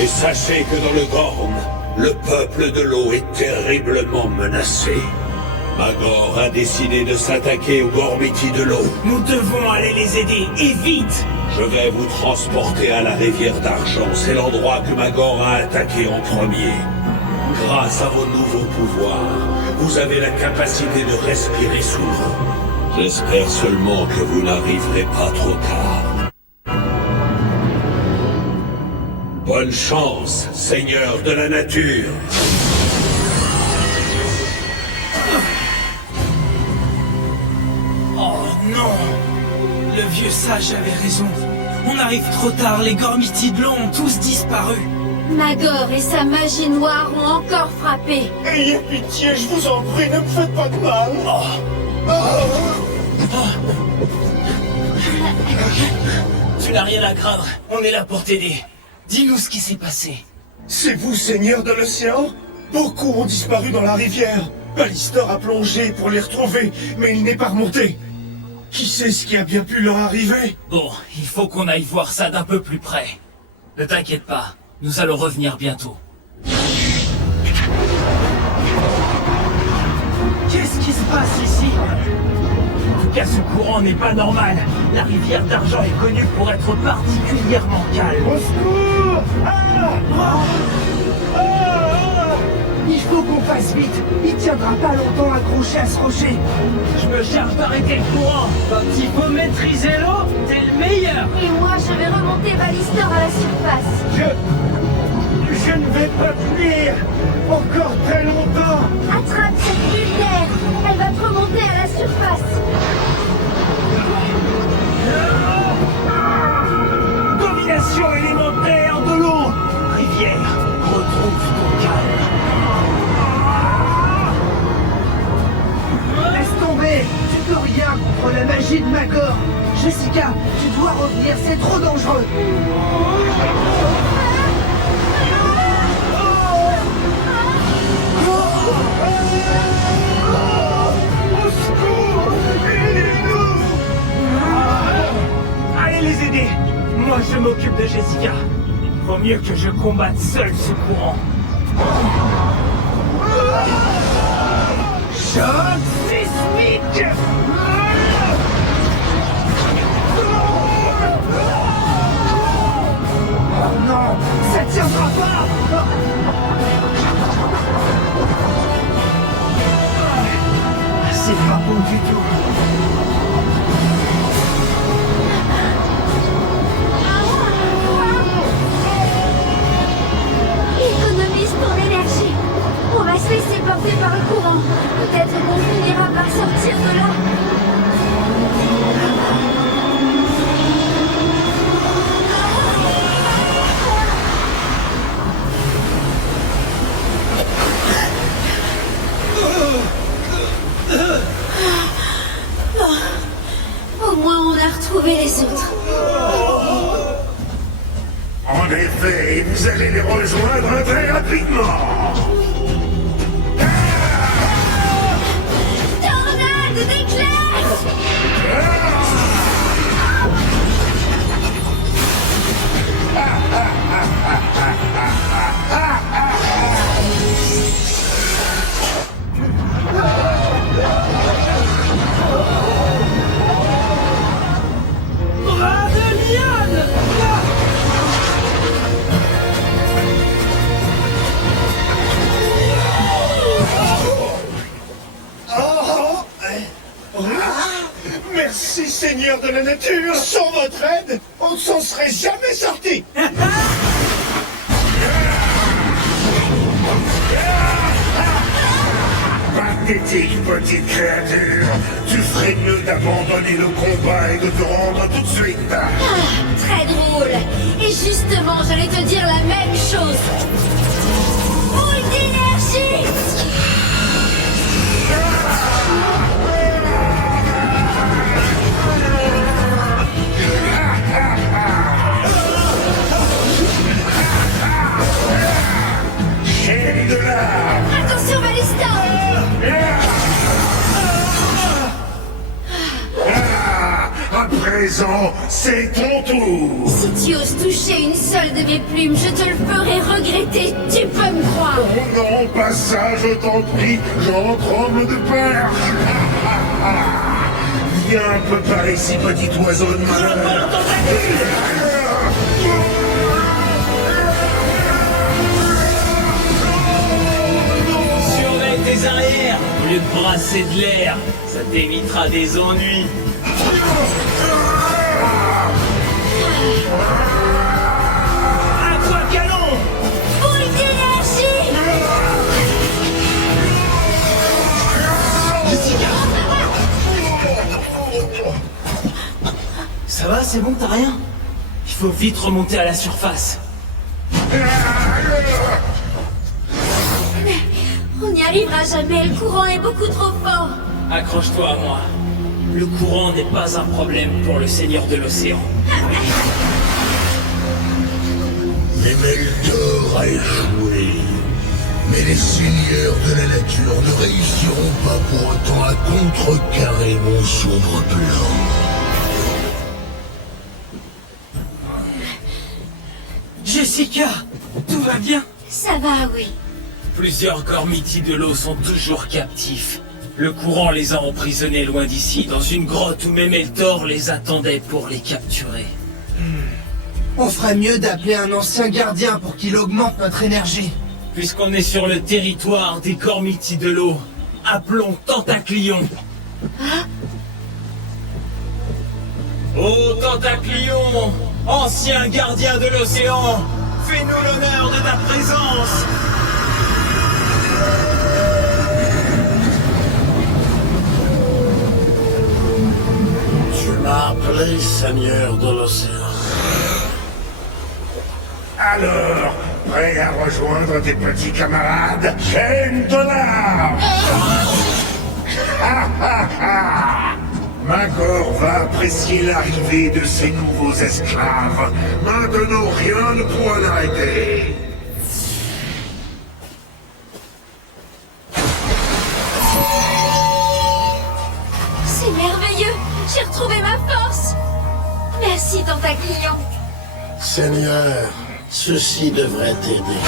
Et sachez que dans le Gorme, le peuple de l'eau est terriblement menacé. Magor a décidé de s'attaquer aux Gormiti de l'eau. Nous devons aller les aider, et vite! Je vais vous transporter à la rivière d'Argent. C'est l'endroit que Magor a attaqué en premier. Grâce à vos nouveaux pouvoirs, vous avez la capacité de respirer sous l'eau. J'espère seulement que vous n'arriverez pas trop tard. Bonne chance, Seigneur de la Nature. Oh non! Le vieux sage avait raison. On arrive trop tard, les Gormiti de l'eau ont tous disparu. Magor et sa magie noire ont encore frappé. Ayez pitié, je vous en prie, ne me faites pas de mal. Tu n'as rien à craindre, on est là pour t'aider. Dis-nous ce qui s'est passé. C'est vous, Seigneur de l'océan? Beaucoup ont disparu dans la rivière. Ballister a plongé pour les retrouver, mais il n'est pas remonté. Qui sait ce qui a bien pu leur arriver? Bon, il faut qu'on aille voir ça d'un peu plus près. Ne t'inquiète pas, nous allons revenir bientôt. Qu'est-ce qui se passe ici? En tout cas, ce courant n'est pas normal. La rivière d'Argent est connue pour être particulièrement calme. Au secours! Il faut qu'on fasse vite. Il tiendra pas longtemps accroché à ce rocher. Je me charge d'arrêter le courant. Quand il faut maîtriser l'eau, t'es le meilleur. Et moi, je vais remonter Ballister à la surface. Je ne vais pas tenir encore très longtemps. Attrape cette bulle d'air. Elle va te remonter à la surface. Domination élémentaire de l'eau. Rivière, retrouve ton calme. Laisse tomber. Tu peux rien contre la magie de Magor. Jessica, tu dois revenir, c'est trop dangereux. Au secours! Aidez-nous! Allez les aider. Moi, je m'occupe de Jessica. Vaut mieux que je combatte seul ce courant. Choc sismique! Oh non, ça tiendra pas! C'est pas bon du tout. Économise ton énergie. On va se laisser porter par le courant. Peut-être qu'on finira par sortir de là. Au moins, on a retrouvé les autres. En effet, vous allez les rejoindre très rapidement. Tornade d'éclairs! Bras de liane! Merci, Seigneur de la Nature. Sans votre aide, on ne s'en serait jamais sorti. Pathétique petite créature. Tu ferais mieux d'abandonner le combat et de te rendre tout de suite. Très drôle. Et justement, j'allais te dire la même chose. Boule d'énergie! Chérie de l'art. Attention, Ballista! À présent, c'est ton tour. Si tu oses toucher une seule de mes plumes, je te le ferai regretter. Tu peux me croire. Oh non, pas ça, je t'en prie. J'en tremble de peur. Viens un peu par ici, petit oiseau de malheur. Surveille tes arrières. Au lieu de brasser de l'air, ça t'évitera des ennuis. À toi, canon! Boule d'énergie! Ça va, c'est bon, t'as rien? Il faut vite remonter à la surface. On n'y arrivera jamais, le courant est beaucoup trop fort. Accroche-toi à moi. Le courant n'est pas un problème pour le Seigneur de l'Océan. L'Emeltor a échoué. Mais les seigneurs de la nature ne réussiront pas pour autant à contrecarrer mon sombre plan. Jessica! Tout va bien? Ça va, oui. Plusieurs Gormiti de l'eau sont toujours captifs. Le courant les a emprisonnés loin d'ici, dans une grotte où même Eltor les attendait pour les capturer. On ferait mieux d'appeler un ancien gardien pour qu'il augmente notre énergie. Puisqu'on est sur le territoire des Gormiti de l'eau, appelons Tentaclion. Ô Tentaclion, ancien gardien de l'océan, fais-nous l'honneur de ta présence. Tu m'as appelé Seigneur de l'Océan. Alors, prêt à rejoindre tes petits camarades? Chaîne de l'art! Magor va apprécier l'arrivée de ces nouveaux esclaves. Maintenant, rien ne pourra l'arrêter. C'est merveilleux. J'ai retrouvé ma force. Merci, Tentaclion. Seigneur, ceci devrait t'aider.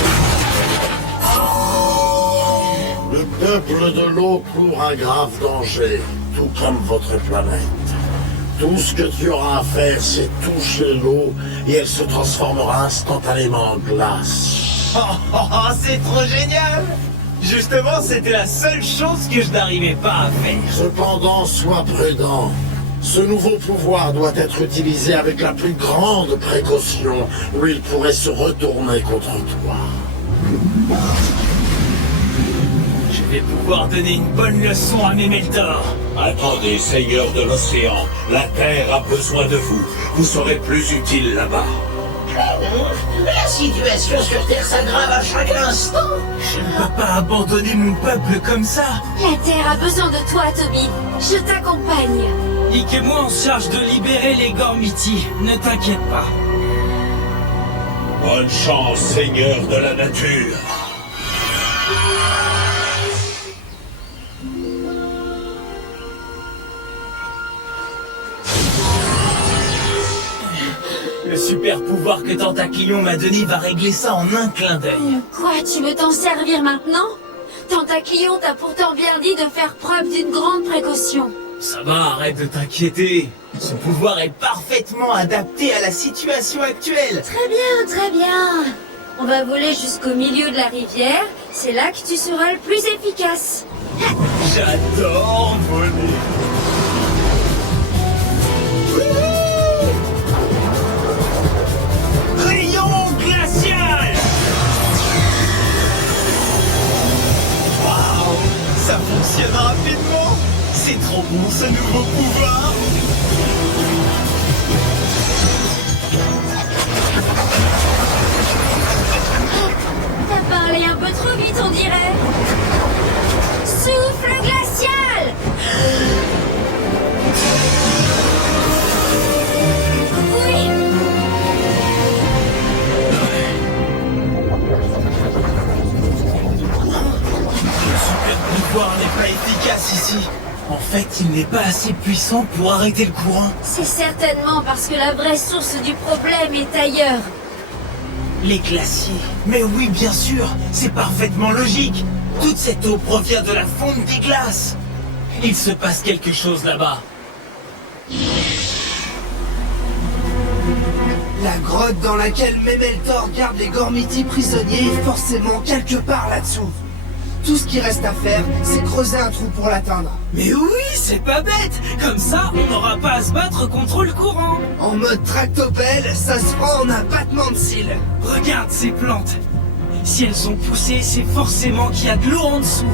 Le peuple de l'eau court un grave danger, tout comme votre planète. Tout ce que tu auras à faire, c'est toucher l'eau et elle se transformera instantanément en glace. Oh, c'est trop génial! Justement, c'était la seule chose que je n'arrivais pas à faire. Cependant, sois prudent. Ce nouveau pouvoir doit être utilisé avec la plus grande précaution, ou il pourrait se retourner contre toi. Je vais pouvoir donner une bonne leçon à Memeltor. Attendez, Seigneur de l'Océan, la Terre a besoin de vous. Vous serez plus utile là-bas. La situation sur Terre s'aggrave à chaque instant. Je ne peux pas abandonner mon peuple comme ça. La Terre a besoin de toi, Toby. Je t'accompagne. Nick et moi on se charge de libérer les Gormiti. Ne t'inquiète pas. Bonne chance, seigneur de la nature. Le super pouvoir que Tentaclion m'a donné va régler ça en un clin d'œil. Quoi, tu veux t'en servir maintenant? Tentaclion t'a pourtant bien dit de faire preuve d'une grande précaution. Ça va, arrête de t'inquiéter. Ce pouvoir est parfaitement adapté à la situation actuelle. Très bien, très bien. On va voler jusqu'au milieu de la rivière. C'est là que tu seras le plus efficace. J'adore voler. Rayon glacial! Waouh! Ça fonctionne rapidement! C'est trop bon ce nouveau pouvoir! T'as parlé un peu trop vite, on dirait. Souffle glacial! Oui! Le super pouvoir n'est pas efficace ici. En fait, il n'est pas assez puissant pour arrêter le courant. C'est certainement parce que la vraie source du problème est ailleurs. Les glaciers. Mais oui, bien sûr, c'est parfaitement logique. Toute cette eau provient de la fonte des glaces. Il se passe quelque chose là-bas. La grotte dans laquelle Memeltor garde les Gormiti prisonniers est forcément quelque part là-dessous. Tout ce qui reste à faire, c'est creuser un trou pour l'atteindre. Mais oui, c'est pas bête. Comme ça, on n'aura pas à se battre contre le courant. En mode tractopelle, ça se fera en un battement de cils. Regarde ces plantes. Si elles ont poussé, c'est forcément qu'il y a de l'eau en dessous.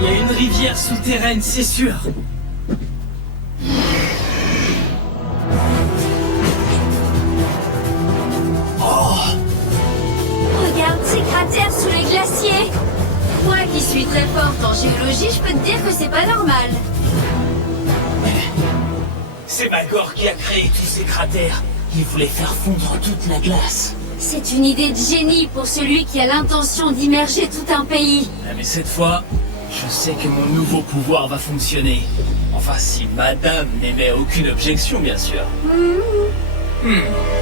Il y a une rivière souterraine, c'est sûr. Regarde ces cratères sous les glaciers. Moi qui suis très forte en géologie, je peux te dire que c'est pas normal. C'est Magor qui a créé tous ces cratères. Il voulait faire fondre toute la glace. C'est une idée de génie pour celui qui a l'intention d'immerger tout un pays. Ah, mais cette fois, je sais que mon nouveau pouvoir va fonctionner. Enfin, si madame n'émet aucune objection, bien sûr.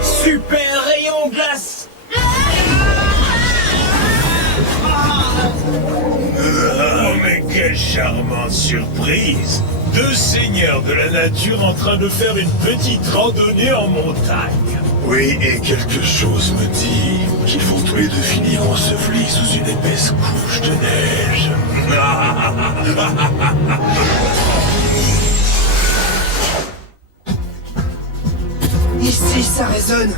Super rayon glace! Oh, mais quelle charmante surprise! Deux seigneurs de la nature en train de faire une petite randonnée en montagne. Oui, et quelque chose me dit qu'ils vont tous les deux finir ensevelis sous une épaisse couche de neige. Ici, ça résonne.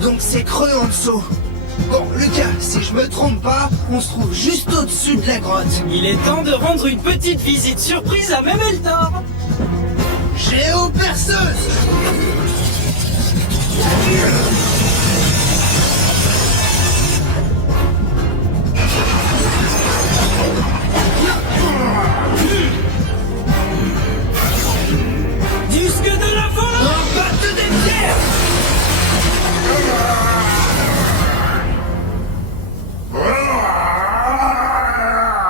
Donc c'est creux en dessous. Bon, Lucas, si je me trompe pas, on se trouve juste au-dessus de la grotte. Il est temps de rendre une petite visite surprise à Memeltor. Géoperceuse! Disque de la folle! Impact des pierres!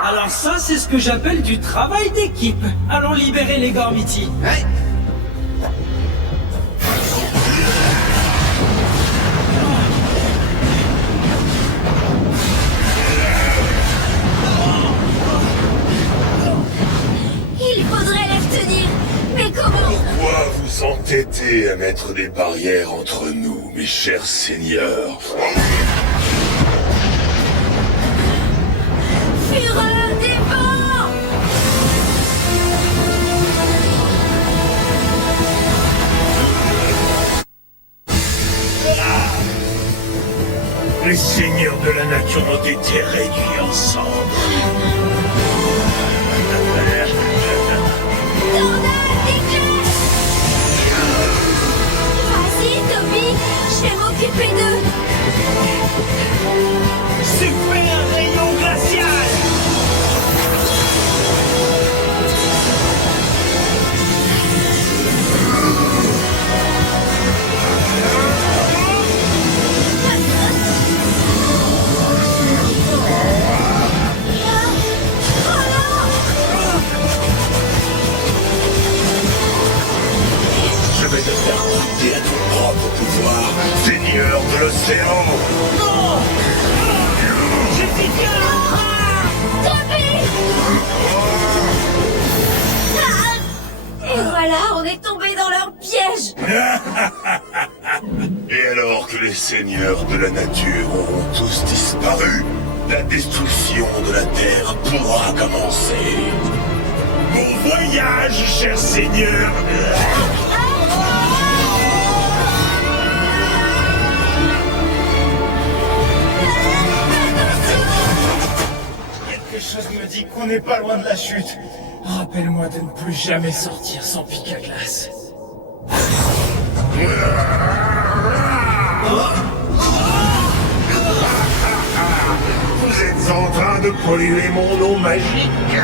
Alors ça, c'est ce que j'appelle du travail d'équipe. Allons libérer les Gormiti. Ouais. Il faudrait les retenir. Mais comment? Pourquoi vous entêtez à mettre des barrières entre nous, mes chers seigneurs? Fureur des vents! Les seigneurs de la nature ont été réduits en cendres. Tornade d'éclairs! Vas-y, Toby, je vais m'occuper d'eux. Super rayon glacial! propre pouvoir, seigneur de l'océan. Non. Jessica. Et voilà, on est tombé dans leur piège. Et alors que les seigneurs de la nature auront tous disparu, la destruction de la Terre pourra commencer. Bon voyage, cher seigneur. Quelque chose me dit qu'on n'est pas loin de la chute. Rappelle-moi de ne plus jamais sortir sans pic à glace. Vous êtes en train de polluer mon eau magique.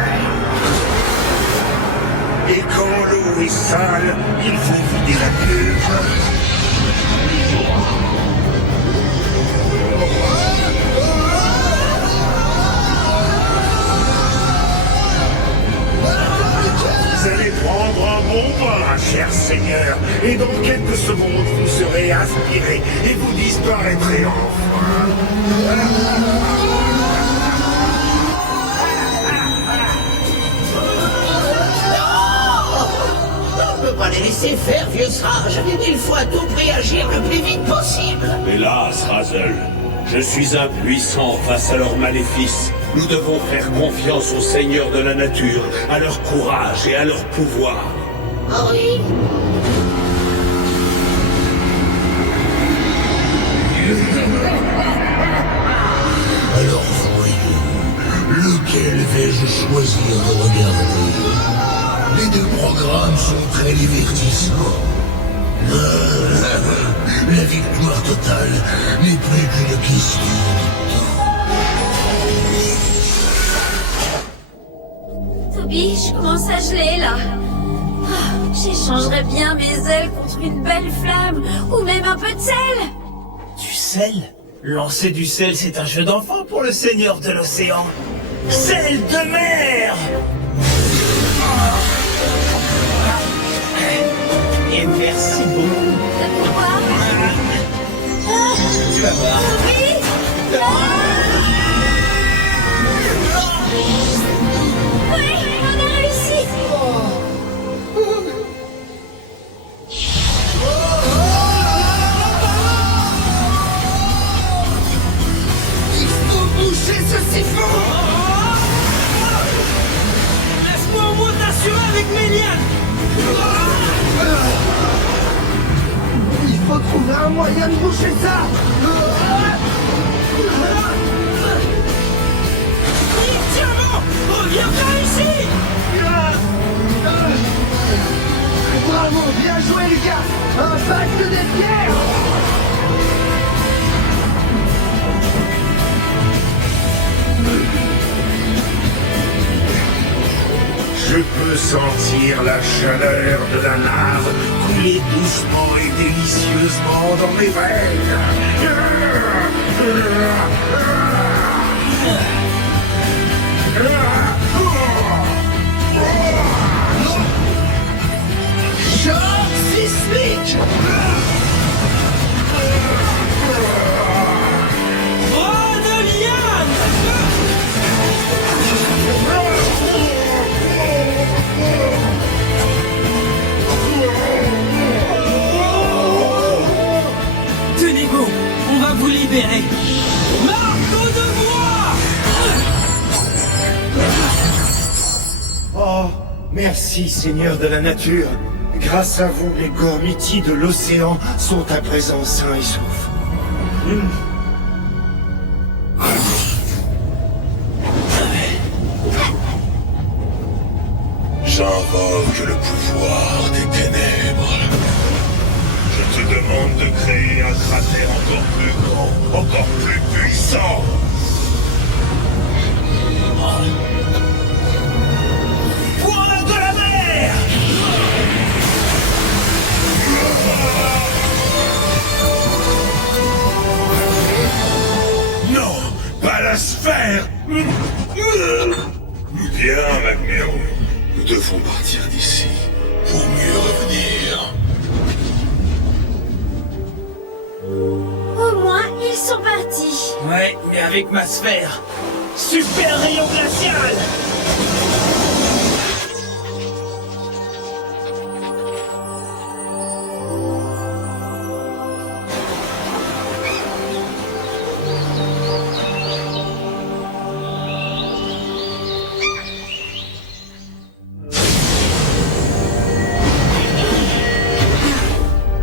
Et quand l'eau est sale, il faut vider la cuve. Vous allez prendre un bon bain, cher seigneur, et dans quelques secondes, vous serez aspiré et vous disparaîtrez enfin. On ne peut pas les laisser faire, vieux sage. Il faut à tout prix agir le plus vite possible. Hélas, Razel, je suis impuissant face à leurs maléfices. Nous devons faire confiance aux seigneurs de la nature, à leur courage et à leur pouvoir. Ah oui. Alors voyons, lequel vais-je choisir de regarder? Les deux programmes sont très divertissants. La victoire totale n'est plus qu'une question de temps. Toby, je commence à geler là. J'échangerais bien mes ailes contre une belle flamme, ou même un peu de sel. Du sel? Lancer du sel, c'est un jeu d'enfant pour le seigneur de l'océan. Sel de mer! Et merci beaucoup. Ça peut voir. Tu vas voir. Oui. Oui, on a réussi. Il faut boucher ce siphon. Laisse-moi au moins t'assurer avec mes lianes. Il faut trouver un moyen de boucher ça. Tiens bon, reviens par ici. Bravo, bien joué les gars. Un pacte des pierres. Je peux sentir la chaleur de la lave couler doucement et délicieusement dans mes veines. Choc sismique. Bras de liane. Tenez bon, on va vous libérer. Marteau de bois. Oh, merci, Seigneur de la nature. Grâce à vous, les gormitis de l'océan sont à présent sains et saufs. J'invoque le pouvoir des ténèbres. Je te demande de créer un cratère encore plus grand, encore plus puissant. Point de la mer. Non, pas la sphère. Bien, Magnéo. Nous devons partir d'ici pour mieux revenir. avec ma sphère. Super rayon glacial!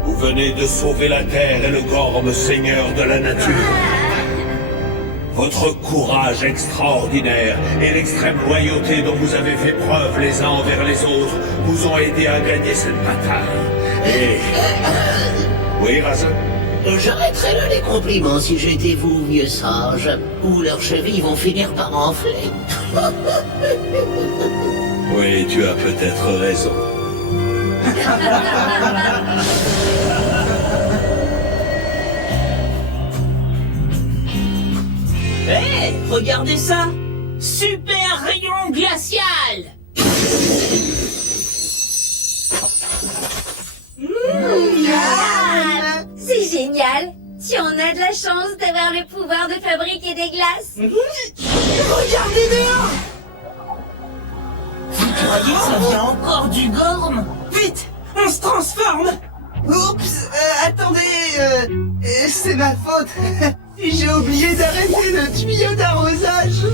Vous venez de sauver la Terre et le Gorme, seigneur de la nature. Votre courage extraordinaire et l'extrême loyauté dont vous avez fait preuve les uns envers les autres vous ont aidé à gagner cette bataille. Et... Oui, Razan? J'arrêterais là les compliments si j'étais vous, vieux sage. Ou leurs chevilles vont finir par enfler. Oui, tu as peut-être raison. Hé, regardez ça! Super rayon glacial! C'est génial. Si on a de la chance d'avoir le pouvoir de fabriquer des glaces. Regardez dehors! Vous croyez que ça vient encore du Gorme? Vite! On se transforme! Oups, attendez, c'est ma faute. J'ai oublié d'arrêter le tuyau d'arrosage.